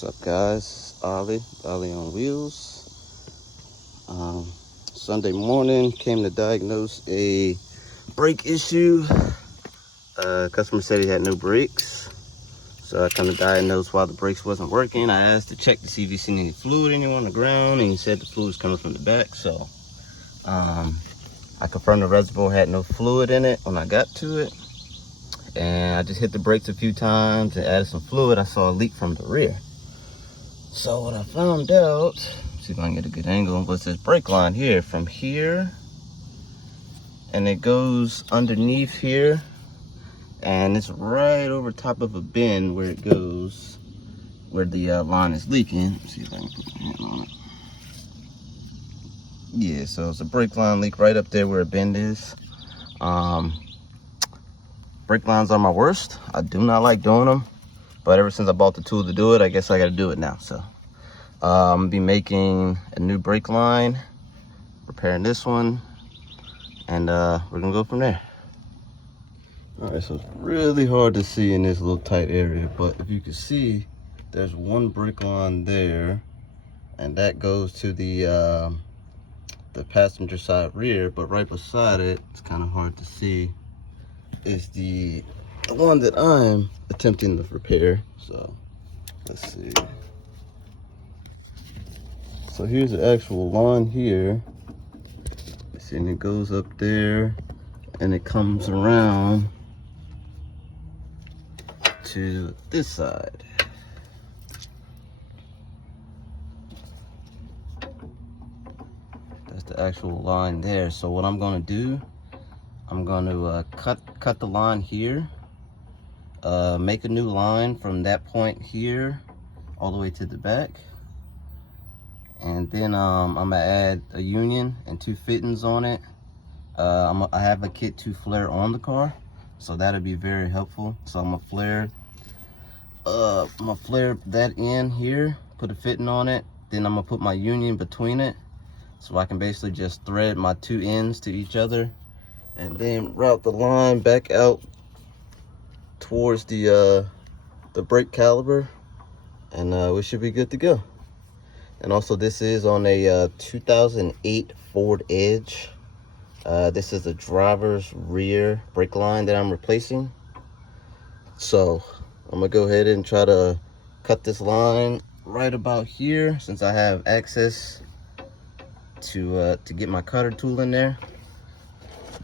What's up, guys? Ollie on Wheels. Sunday morning, came to diagnose a brake issue. Customer said he had no brakes, so I kind of diagnosed why the brakes wasn't working. I asked to check to see if he seen any fluid anywhere on the ground, and he said the fluid was coming from the back. So I confirmed the reservoir had no fluid in it when I got to it, and I just hit the brakes a few times and added some fluid. I saw a leak from the rear. So what I found out, see if I can get a good angle, was this brake line here, from here, and it goes underneath here, and it's right over top of a bend where it goes, where the line is leaking. Let's see if I can put my hand on it. Yeah, so it's a brake line leak right up there where a bend is. Brake lines are my worst. I do not like doing them, but ever since I bought the tool to do it, I guess I got to do it now. So I'm gonna be making a new brake line, repairing this one, and we're gonna go from there. All right, so it's really hard to see in this little tight area, but if you can see, there's one brake line there, and that goes to the passenger side rear, but right beside it, it's kind of hard to see, is the one that I'm attempting to repair. So let's see. So here's the actual line here. See, and it goes up there and it comes around to this side. That's the actual line there. So what I'm gonna do, I'm gonna cut the line here, make a new line from that point here all the way to the back, and then I'm gonna add a union and two fittings on it. I have a kit to flare on the car, so that'll be very helpful. So I'm gonna flare that in here, put a fitting on it, then I'm gonna put my union between it, so I can basically just thread my two ends to each other, and then route the line back out towards the brake caliper, and we should be good to go. And also, this is on a 2008 Ford Edge. This is the driver's rear brake line that I'm replacing. So I'm gonna go ahead and try to cut this line right about here, since I have access to get my cutter tool in there.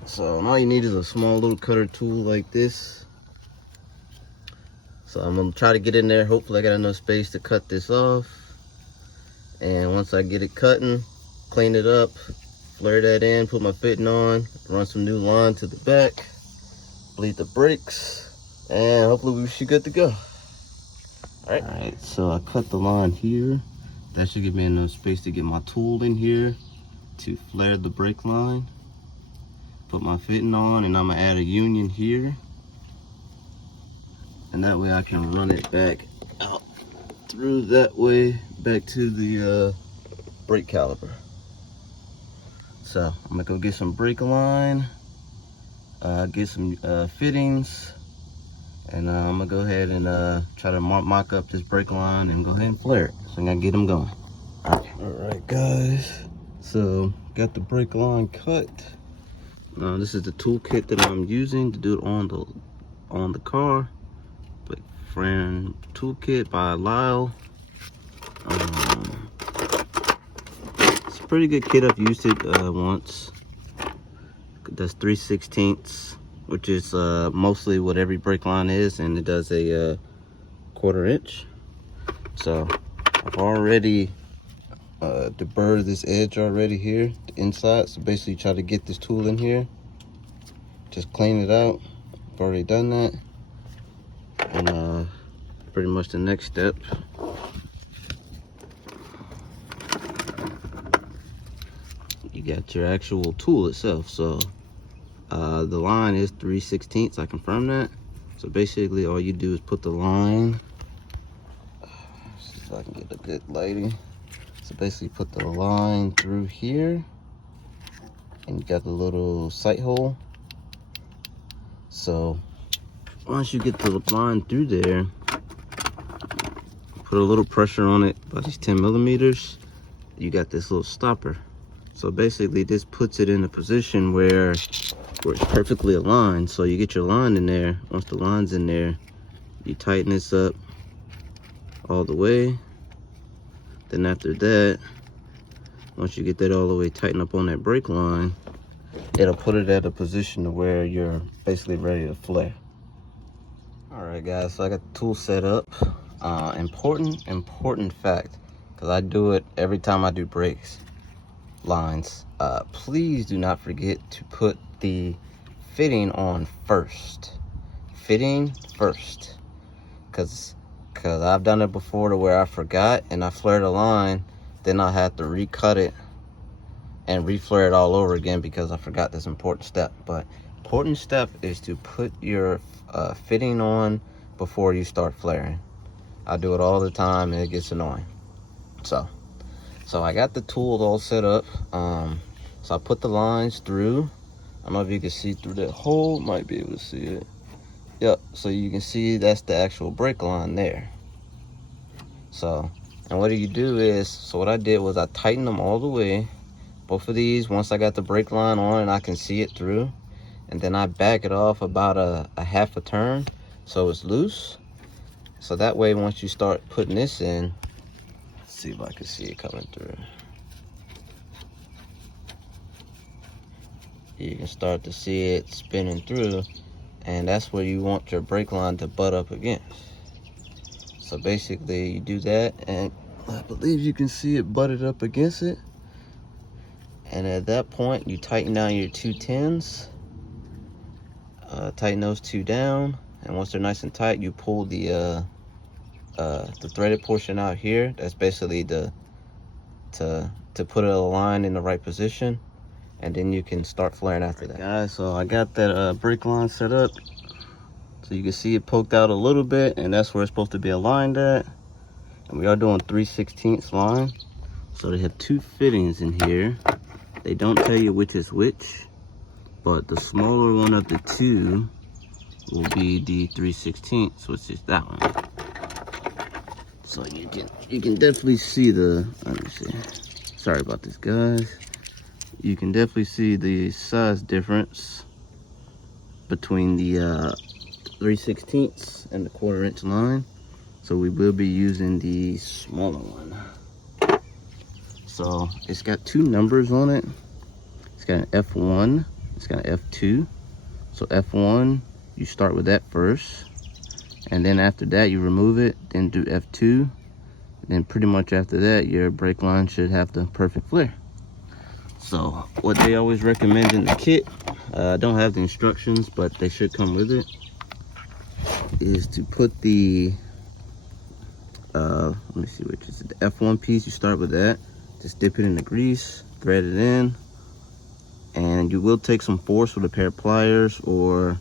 So all you need is a small little cutter tool like this. So I'm gonna try to get in there. Hopefully I got enough space to cut this off. And once I get it cutting, clean it up, flare that in, put my fitting on, run some new line to the back, bleed the brakes, and hopefully we should be good to go. All right, so I cut the line here. That should give me enough space to get my tool in here to flare the brake line. Put my fitting on, and I'm gonna add a union here, and that way I can run it back out through that way back to the brake caliper. So I'm gonna go get some brake line, get some fittings, and I'm gonna go ahead and try to mock up this brake line and go ahead and flare it. So I'm gonna get them going. All right, guys. So got the brake line cut. This is the toolkit that I'm using to do it on the car. But friend toolkit by Lisle. It's a pretty good kit. I've used it once. That's 3/16, which is mostly what every brake line is, and it does a 1/4 inch. So I've already deburred this edge already here, the inside. So basically try to get this tool in here, just clean it out. I've already done that. And pretty much the next step, you got your actual tool itself. So the line is 3/16, I confirm that. So basically all you do is put the line, see if I can get a good lighting. So basically put the line through here, and you got the little sight hole. So once you get the line through there, put a little pressure on it, about these 10 millimeters, you got this little stopper. So basically this puts it in a position where it's perfectly aligned. So you get your line in there. Once the line's in there, you tighten this up all the way. Then after that, once you get that all the way tightened up on that brake line, it'll put it at a position to where you're basically ready to flare. All right guys, so I got the tool set up. Important fact, because I do it every time I do brakes lines. Please do not forget to put the fitting on first. Fitting first, because I've done it before to where I forgot and I flared a line, then I had to recut it and reflare it all over again because I forgot this important step. But important step is to put your fitting on before you start flaring. I do it all the time and it gets annoying. So I got the tool all set up. So I put the lines through. I don't know if you can see through that hole, might be able to see it. Yep, so you can see that's the actual brake line there. So, and what you do is, so what I did was I tightened them all the way. Both of these, once I got the brake line on and I can see it through. And then I back it off about a half a turn so it's loose. So that way, once you start putting this in, let's see if I can see it coming through. You can start to see it spinning through, and that's where you want your brake line to butt up against. So basically you do that, and I believe you can see it butted up against it. And at that point, you tighten down your 2 10s. Tighten those 2 down, and once they're nice and tight, you pull the threaded portion out here. That's basically to put a line in the right position, and then you can start flaring after that. Guys, so I got that brake line set up, so you can see it poked out a little bit, and that's where it's supposed to be aligned at. And we are doing 3/16 line, so they have 2 fittings in here. They don't tell you which is which, but the smaller one of the 2 will be the 3/16, so it's just that one. So you can definitely see the, let me see, sorry about this guys. You can definitely see the size difference between the 3/16 and the 1/4 inch line. So we will be using the smaller one. So it's got 2 numbers on it. It's got an F1, it's got an F2. So F1, you start with that first, and then after that you remove it, then do F2. Then pretty much after that, your brake line should have the perfect flare. So what they always recommend in the kit, I don't have the instructions, but they should come with it, is to put the, let me see which is it, the F1 piece. You start with that, just dip it in the grease, thread it in, and you will take some force with a pair of pliers or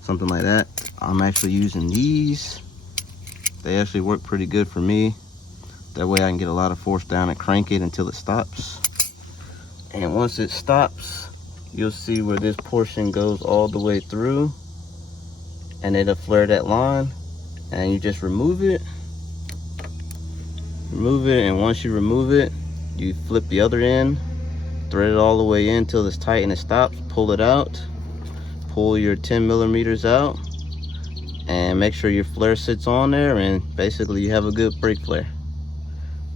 something like that. I'm actually using these. They actually work pretty good for me. That way I can get a lot of force down and crank it until it stops. And once it stops, you'll see where this portion goes all the way through, and it'll flare that line. And you just remove it, and once you remove it, you flip the other end, thread it all the way in till it's tight and it stops. Pull it out, pull your 10 millimeters out, and make sure your flare sits on there, and basically you have a good brake flare.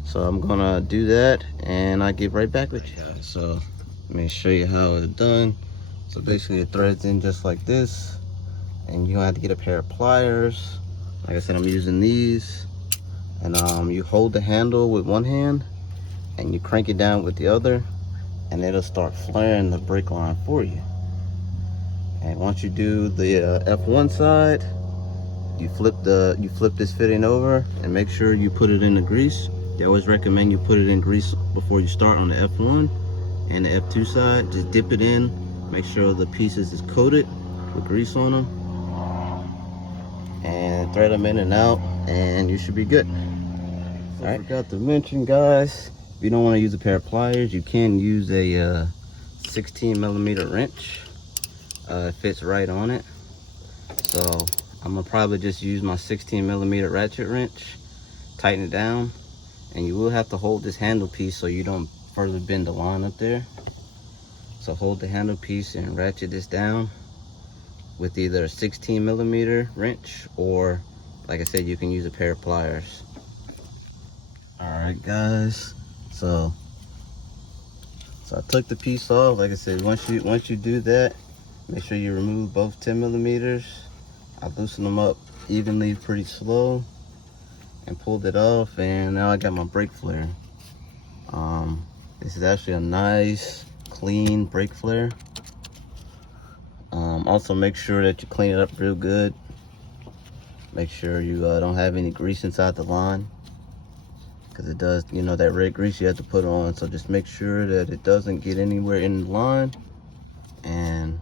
So I'm gonna do that and I'll get right back with you guys. So let me show you how it's done. So basically it threads in just like this, and you're gonna have to get a pair of pliers. Like I said, I'm using these, and you hold the handle with one hand and you crank it down with the other, and it'll start flaring the brake line for you. And once you do the F1 side, you flip this fitting over and make sure you put it in the grease. They always recommend you put it in grease before you start on the F1. And the F2 side, just dip it in, make sure the pieces is coated with grease on them, and thread them in and out, and you should be good. So I forgot to mention, guys, if you don't want to use a pair of pliers, you can use a 16 millimeter wrench. It fits right on it. So I'm gonna probably just use my 16 millimeter ratchet wrench tighten it down, and you will have to hold this handle piece so you don't further bend the line up there. So hold the handle piece and ratchet this down with either a 16mm wrench, or like I said, you can use a pair of pliers. All right guys, so I took the piece off. Like I said, once you do that, make sure you remove both 10mm. I loosened them up evenly, pretty slow, and pulled it off, and now I got my brake flare. This is actually a nice clean brake flare. Also make sure that you clean it up real good. Make sure you don't have any grease inside the line, because it does, you know, that red grease you have to put on. So just make sure that it doesn't get anywhere in the line. And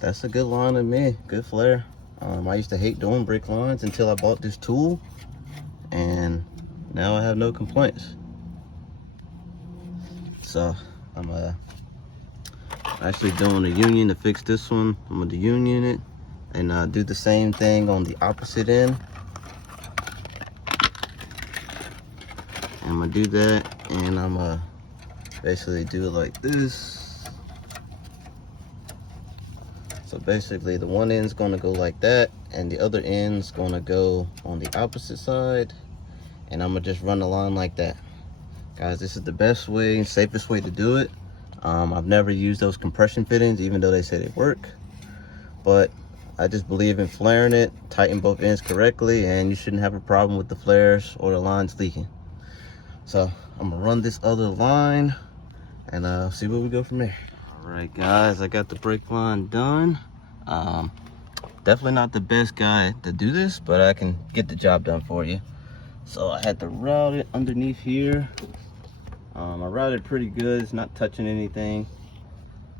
that's a good line to me, good flare. I used to hate doing brake lines until I bought this tool, and now I have no complaints. So I'm actually doing a union to fix this one. I'm gonna union it and do the same thing on the opposite end. I'm gonna do that, and I'm gonna basically do it like this. So basically the one end's gonna go like that, and the other end's gonna go on the opposite side, and I'm gonna just run the line like that. Guys, this is the best way and safest way to do it. I've never used those compression fittings, even though they say they work, but I just believe in flaring it, tighten both ends correctly, and you shouldn't have a problem with the flares or the lines leaking. So I'm gonna run this other line and see where we go from there. All right guys, I got the brake line done. Definitely not the best guy to do this, but I can get the job done for you. So I had to route it underneath here. I routed pretty good. It's not touching anything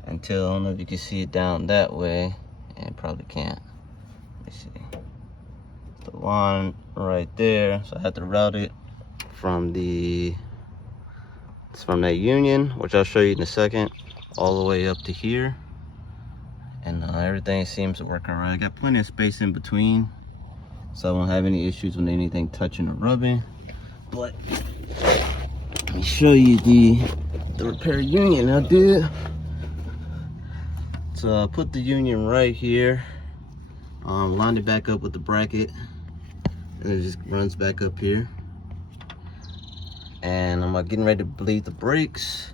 until, I don't know if you can see it down that way, and probably can't. Let me see. The line right there. So I had to route it from that union, which I'll show you in a second, all the way up to here. And everything seems to work all right. I got plenty of space in between, so I won't have any issues with anything touching or rubbing. But let me show you the repair union I did. So I put the union right here, lined it back up with the bracket, and it just runs back up here. And I'm getting ready to bleed the brakes,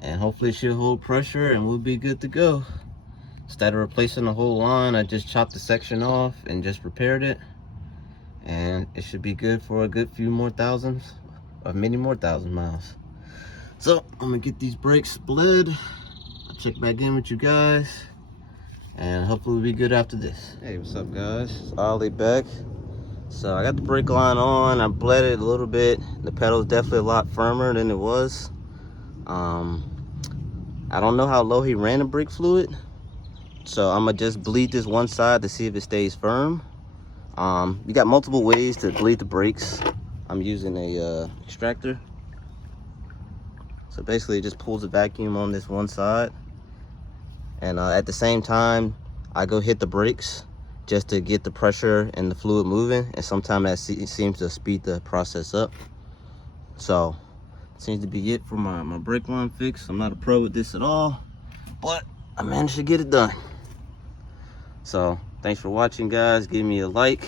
and hopefully it should hold pressure and we'll be good to go. Instead of replacing the whole line, I just chopped the section off and just repaired it, and it should be good for a good few more thousands, or many more thousand miles. So I'm gonna get these brakes bled. I'll check back in with you guys, and hopefully we'll be good after this. Hey, what's up guys? It's Ollie back. So I got the brake line on. I bled it a little bit. The pedal is definitely a lot firmer than it was. I don't know how low he ran the brake fluid, so I'm gonna just bleed this one side to see if it stays firm. You got multiple ways to bleed the brakes. I'm using a extractor. So basically it just pulls the vacuum on this one side, and at the same time I go hit the brakes just to get the pressure and the fluid moving, and sometimes that seems to speed the process up. So seems to be it for my brake line fix. I'm not a pro with this at all, but I managed to get it done. So thanks for watching guys. Give me a like,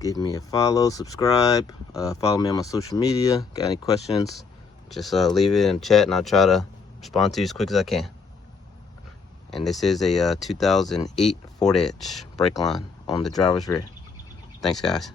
give me a follow, subscribe, follow me on my social media. Got any questions, just leave it in the chat and I'll try to respond to you as quick as I can. And this is a 2008 Ford Edge brake line on the driver's rear. Thanks guys.